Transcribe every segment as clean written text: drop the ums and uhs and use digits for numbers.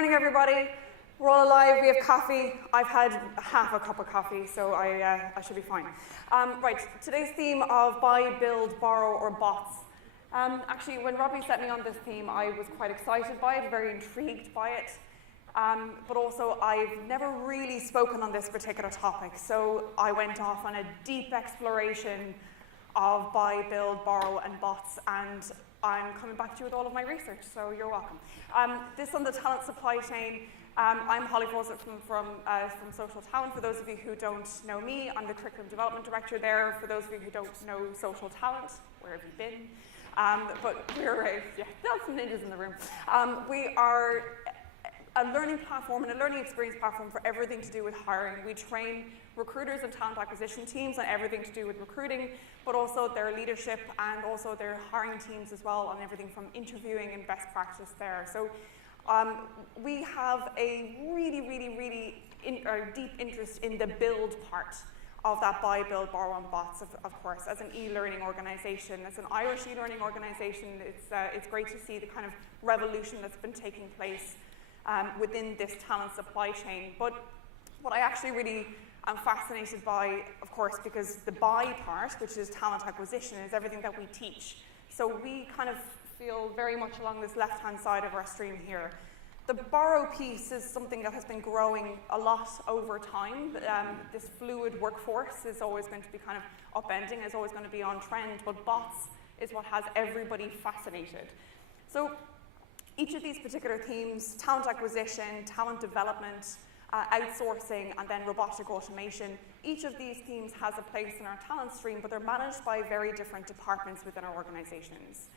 morning, everybody. We're all alive, we have coffee. I've had half a cup of coffee, so I should be fine. Right, today's theme of buy, build, borrow, or bots. Actually, when Robbie set me on this theme, I was quite excited by it, very intrigued by it. But also, I've never really spoken on this particular topic, so I went off on a deep exploration of buy, build, borrow, and bots, and I'm coming back to you with all of my research, so you're welcome. This on the talent supply chain. I'm Holly Fawcett from Social Talent. For those of you who don't know me, I'm the Curriculum Development Director there. For those of you who don't know Social Talent, where have you been? But we're, yeah, there's some ninjas in the room. We are a learning platform and a learning experience platform for everything to do with hiring. We train recruiters and talent acquisition teams on everything to do with recruiting, but also their leadership and also their hiring teams as well on everything from interviewing and best practice there. So we have a really deep interest in the build part of that buy, build, borrow, and bots, of course. As an e-learning organization, as an Irish e-learning organization, it's great to see the kind of revolution that's been taking place within this talent supply chain. But what I actually really am fascinated by, of course, because the buy part, which is talent acquisition, is everything that we teach. So we kind of feel very much along this left-hand side of our stream here. The borrow piece is something that has been growing a lot over time. This fluid workforce is always going to be kind of upending, is always going to be on trend, but bots is what has everybody fascinated. So each of these particular themes, talent acquisition, talent development, outsourcing, and then robotic automation, each of these themes has a place in our talent stream, but they're managed by very different departments within our organizations.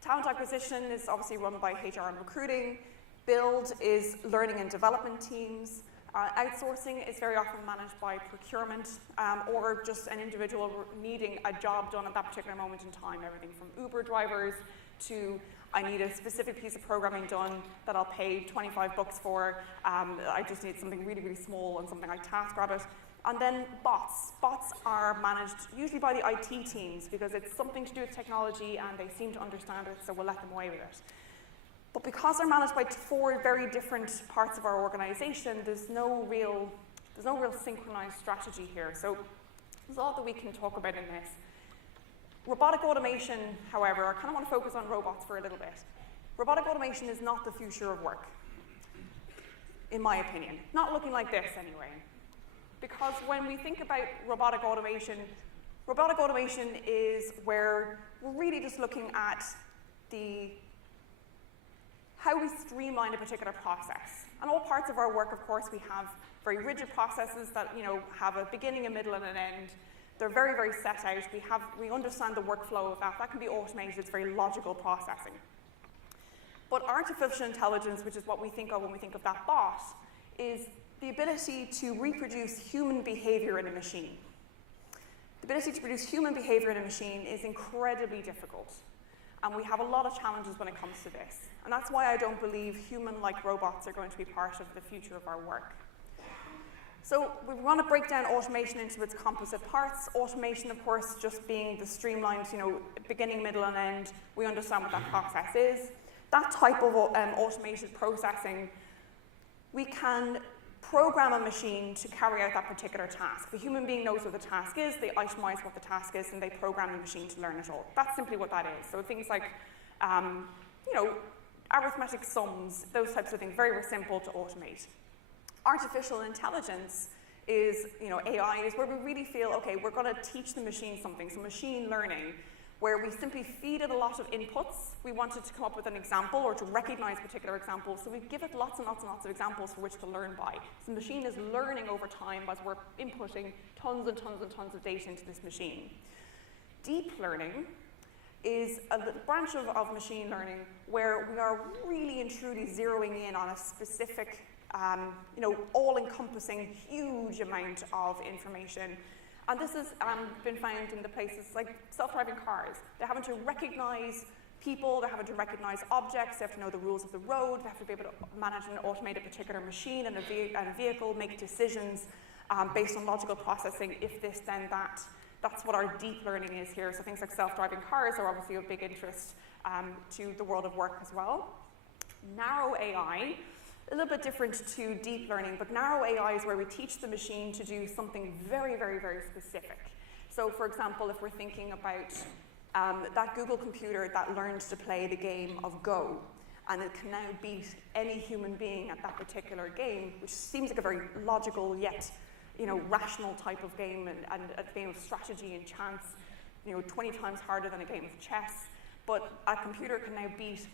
Talent acquisition is obviously run by HR and recruiting. Build is learning and development teams. Outsourcing is very often managed by procurement or just an individual needing a job done at that particular moment in time. Everything from Uber drivers to I need a specific piece of programming done that I'll pay 25 bucks for. I just need something really small and something like TaskRabbit. And then bots. Bots are managed usually by the IT teams because it's something to do with technology and they seem to understand it, so we'll let them away with it. But because they're managed by four very different parts of our organization, there's no real synchronized strategy here. So there's a lot that we can talk about in this. Robotic automation, however, I kind of want to focus on robots for a little bit. Robotic automation is not the future of work, in my opinion. Not looking like this, anyway. Because when we think about robotic automation is where we're really just looking at how we streamline a particular process. And all parts of our work, of course, we have very rigid processes that have a beginning, a middle, and an end. They're very set out. We understand the workflow of that. That can be automated. It's very logical processing. But artificial intelligence, which is what we think of when we think of that bot, is the ability to reproduce human behavior in a machine. The ability to produce human behavior in a machine is incredibly difficult. And we have a lot of challenges when it comes to this. And that's why I don't believe human-like robots are going to be part of the future of our work. So we want to break down automation into its composite parts. Automation, of course, just being the streamlined, beginning, middle, and end. We understand what that process is. That type of automated processing, we can program a machine to carry out that particular task. The human being knows what the task is, they itemize what the task is, and they program the machine to learn it all. That's simply what that is. So things like, arithmetic sums, those types of things, very simple to automate. Artificial intelligence is, AI is where we really feel, okay, we're going to teach the machine something. So machine learning, where we simply feed it a lot of inputs. We want it to come up with an example or to recognize particular examples. So we give it lots and lots of examples for which to learn by. So the machine is learning over time as we're inputting tons and tons of data into this machine. Deep learning is a branch of machine learning where we are really and truly zeroing in on a specific all-encompassing, huge amount of information. And this has been found in the places like self-driving cars. They're having to recognize people, they're having to recognize objects, they have to know the rules of the road, they have to be able to manage and automate a particular machine and a vehicle, make decisions based on logical processing, if this, then that. That's what our deep learning is here. So things like self-driving cars are obviously of big interest to the world of work as well. Narrow AI A little bit different to deep learning, but narrow AI is where we teach the machine to do something very, very, very specific. So for example, if we're thinking about that Google computer that learned to play the game of Go, and it can now beat any human being at that particular game, which seems like a very logical yet rational type of game, and a game of strategy and chance, 20 times harder than a game of chess. But a computer can now beat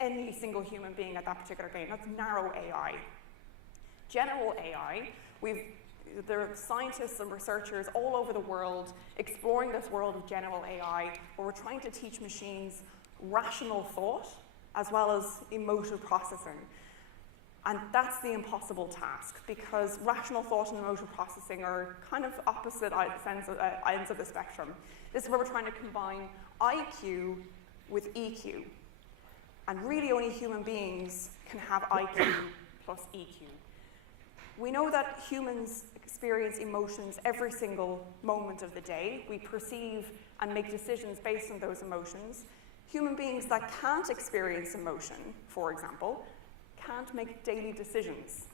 any single human being at that particular game. That's narrow AI. General AI, there are scientists and researchers all over the world exploring this world of general AI, where we're trying to teach machines rational thought as well as emotive processing. And that's the impossible task, because rational thought and emotive processing are kind of opposite ends of the spectrum. This is where we're trying to combine IQ with EQ. And really only human beings can have IQ plus EQ. We know that humans experience emotions every single moment of the day. We perceive and make decisions based on those emotions. Human beings that can't experience emotion, for example, can't make daily decisions.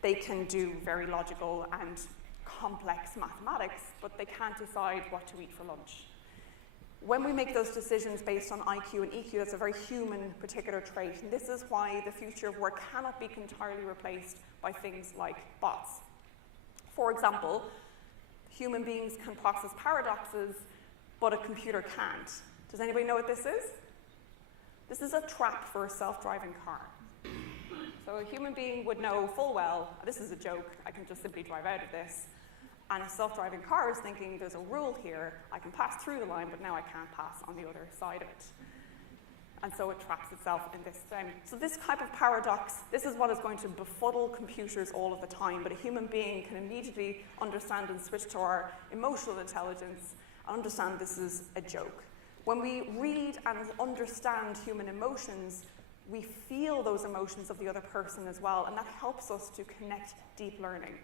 They can do very logical and complex mathematics, but they can't decide what to eat for lunch. When we make those decisions based on IQ and EQ, that's a very human particular trait, and this is why the future of work cannot be entirely replaced by things like bots. For example, human beings can process paradoxes, but a computer can't. Does anybody know what this is? This is a trap for a self-driving car. So a human being would know full well, this is a joke, I can just simply drive out of this. And a self-driving car is thinking, there's a rule here, I can pass through the line, but now I can't pass on the other side of it. And so it traps itself in this thing. So this type of paradox, this is what is going to befuddle computers all of the time, but a human being can immediately understand and switch to our emotional intelligence and understand this is a joke. When we read and understand human emotions, we feel those emotions of the other person as well, and that helps us to connect deep learning.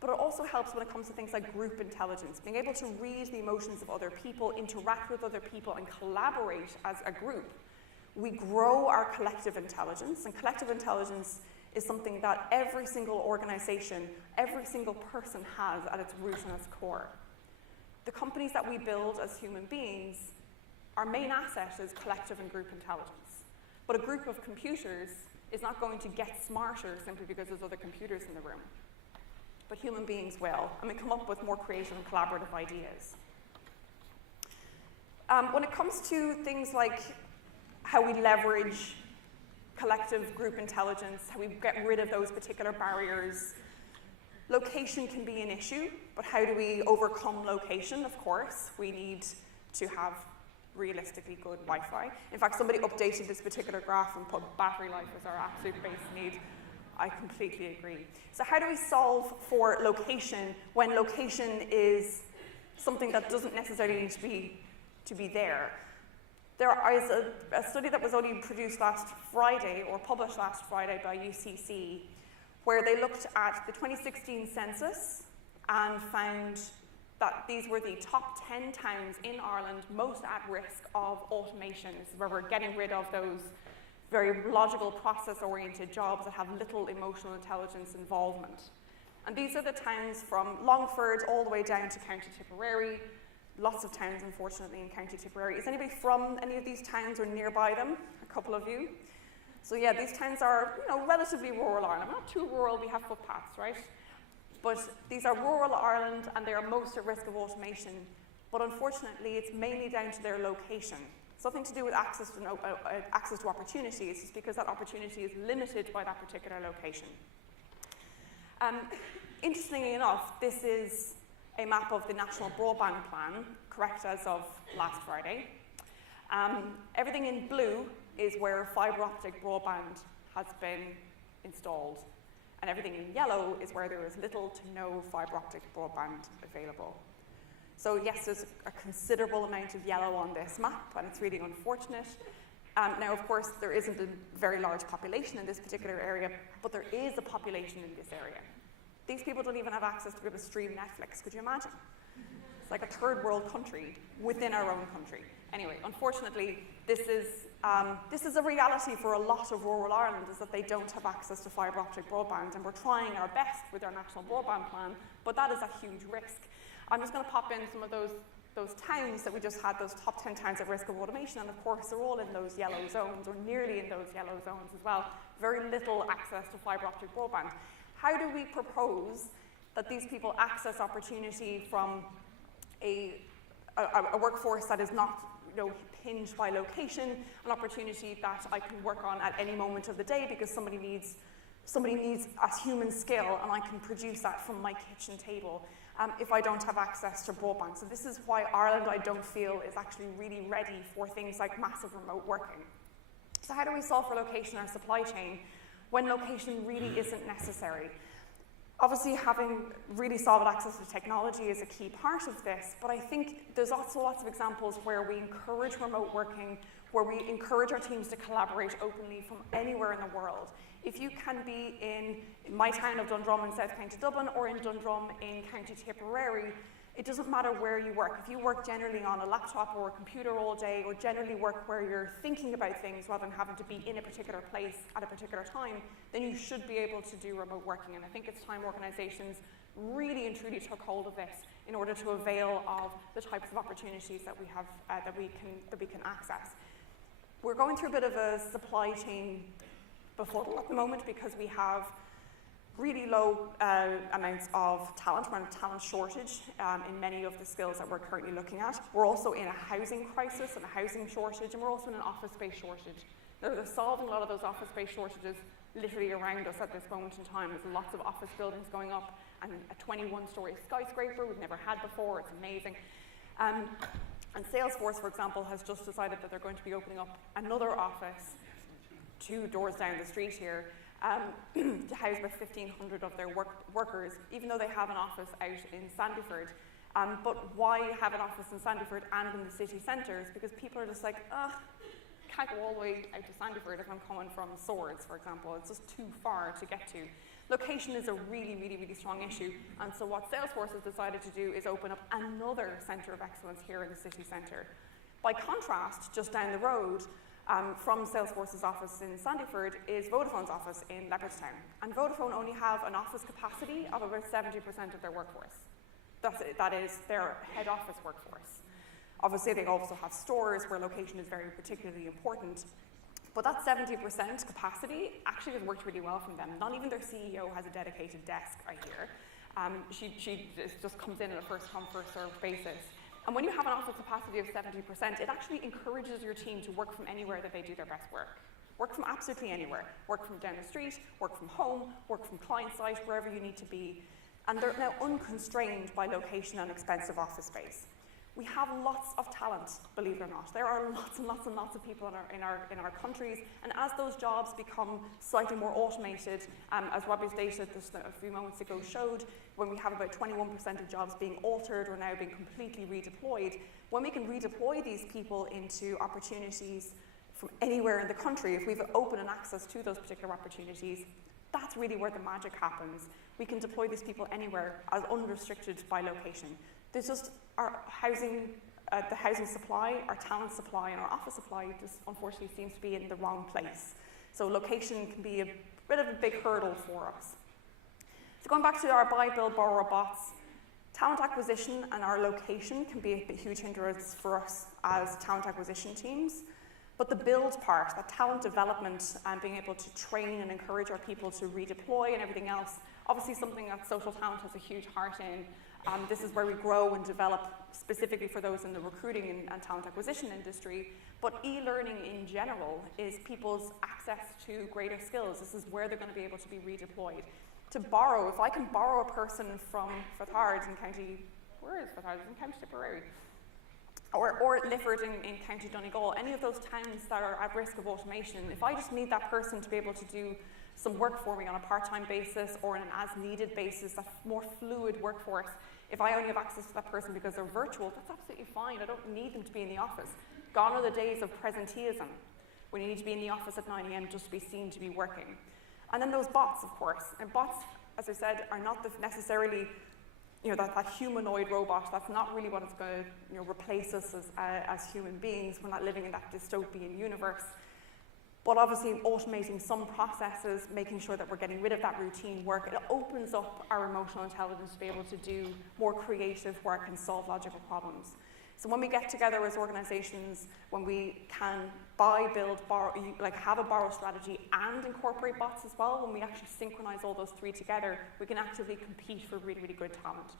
But it also helps when it comes to things like group intelligence, being able to read the emotions of other people, interact with other people, and collaborate as a group. We grow our collective intelligence, and collective intelligence is something that every single organization, every single person has at its root and its core. The companies that we build as human beings, our main asset is collective and group intelligence. But a group of computers is not going to get smarter simply because there's other computers in the room. But human beings will, and we come up with more creative and collaborative ideas. When it comes to things like how we leverage collective group intelligence, how we get rid of those particular barriers, location can be an issue, but how do we overcome location? Of course, we need to have realistically good Wi-Fi. In fact, somebody updated this particular graph and put battery life as our absolute base need. I completely agree. So how do we solve for location when location is something that doesn't necessarily need to be there? There is a study that was only produced last Friday, or published last Friday by UCC, where they looked at the 2016 census and found that these were the top 10 towns in Ireland most at risk of automation. This is where we're getting rid of those very logical, process-oriented jobs that have little emotional intelligence involvement. And these are the towns from Longford all the way down to County Tipperary. Lots of towns, unfortunately, in County Tipperary. Is anybody from any of these towns or nearby them? A couple of you. So yeah, these towns are, relatively rural Ireland. Not too rural, we have footpaths, right? But these are rural Ireland, and they are most at risk of automation. But unfortunately, it's mainly down to their location. It's nothing to do with access to opportunity. It's just because that opportunity is limited by that particular location. Interestingly enough, this is a map of the National Broadband Plan, correct as of last Friday. Everything in blue is where fibre optic broadband has been installed. And everything in yellow is where there is little to no fibre optic broadband available. So yes, there's a considerable amount of yellow on this map, and it's really unfortunate. Now, of course, there isn't a very large population in this particular area, but there is a population in this area. These people don't even have access to be able to stream Netflix, could you imagine? It's like a third world country within our own country. Anyway, unfortunately, this is a reality for a lot of rural Ireland, is that they don't have access to fibre optic broadband, and we're trying our best with our national broadband plan, but that is a huge risk. I'm just going to pop in some of those towns that we just had, those top 10 towns at risk of automation, and of course they're all in those yellow zones, or nearly in those yellow zones as well. Very little access to fibre optic broadband. How do we propose that these people access opportunity from a workforce that is not hinged by location, an opportunity that I can work on at any moment of the day because somebody needs a human skill, and I can produce that from my kitchen table if I don't have access to broadband. So this is why Ireland, I don't feel, is actually really ready for things like massive remote working. So how do we solve for location in our supply chain when location really isn't necessary? Obviously, having really solid access to technology is a key part of this, but I think there's also lots of examples where we encourage remote working, where we encourage our teams to collaborate openly from anywhere in the world. If you can be in my town of Dundrum in South County Dublin, or in Dundrum in County Tipperary, it doesn't matter where you work. If you work generally on a laptop or a computer all day, or generally work where you're thinking about things rather than having to be in a particular place at a particular time, then you should be able to do remote working. And I think it's time organizations really and truly took hold of this in order to avail of the types of opportunities that we have, that we can access. We're going through a bit of a supply chain befuddle at the moment because we have really low amounts of talent. We're in a talent shortage in many of the skills that we're currently looking at. We're also in a housing crisis and a housing shortage, and we're also in an office space shortage. Now, they're solving a lot of those office space shortages literally around us at this moment in time. There's lots of office buildings going up, and a 21-story skyscraper we've never had before. It's amazing. And Salesforce, for example, has just decided that they're going to be opening up another office 2 doors down the street here to house about 1,500 of their workers, even though they have an office out in Sandyford. But why have an office in Sandyford and in the city centres? Because people are just like, can't go all the way out to Sandyford if I'm coming from Swords, for example. It's just too far to get to. Location is a really, really, really strong issue. And so what Salesforce has decided to do is open up another centre of excellence here in the city centre. By contrast, just down the road, from Salesforce's office in Sandyford is Vodafone's office in Leopardstown. And Vodafone only have an office capacity of about 70% of their workforce. That is their head office workforce. Obviously, they also have stores where location is very particularly important. But that 70% capacity actually has worked really well from them. Not even their CEO has a dedicated desk, I hear. She just comes in on a first-come, first-served basis. And when you have an office capacity of 70%, it actually encourages your team to work from anywhere that they do their best work. Work from absolutely anywhere. Work from down the street, work from home, work from client site, wherever you need to be. And they're now unconstrained by location and expensive office space. We have lots of talent, believe it or not. There are lots and lots and lots of people in our countries, and as those jobs become slightly more automated, as Robbie's data just a few moments ago showed, when we have about 21% of jobs being altered or now being completely redeployed, when we can redeploy these people into opportunities from anywhere in the country, if we've open and access to those particular opportunities, that's really where the magic happens. We can deploy these people anywhere as unrestricted by location. There's just our housing, the housing supply, our talent supply, and our office supply just unfortunately seems to be in the wrong place. So location can be a bit of a big hurdle for us. So going back to our buy, build, borrow, bots, talent acquisition and our location can be a huge hindrance for us as talent acquisition teams. But the build part, that talent development and being able to train and encourage our people to redeploy and everything else, obviously something that social talent has a huge heart in. This is where we grow and develop specifically for those in the recruiting and talent acquisition industry. But e-learning in general is people's access to greater skills. This is where they're going to be able to be redeployed. To borrow, if I can borrow a person from Fawcett in County, where is Fawcett? It's in County Tipperary. Or Lifford in County Donegal, any of those towns that are at risk of automation, if I just need that person to be able to do some work for me on a part-time basis or on an as-needed basis, a more fluid workforce, if I only have access to that person because they're virtual, that's absolutely fine. I don't need them to be in the office. Gone are the days of presenteeism, when you need to be in the office at 9 a.m. just to be seen to be working. And then those bots, of course. And bots, as I said, are not necessarily that humanoid robot, that's not really what is going to replace us as human beings. We're not living in that dystopian universe. But obviously automating some processes, making sure that we're getting rid of that routine work, it opens up our emotional intelligence to be able to do more creative work and solve logical problems. So when we get together as organizations, when we can buy, build, borrow, have a borrow strategy and incorporate bots as well, when we actually synchronize all those three together, we can actively compete for really, really good talent.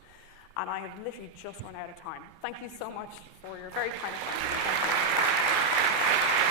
And I have literally just run out of time. Thank you so much for your very kind attention. Thank you.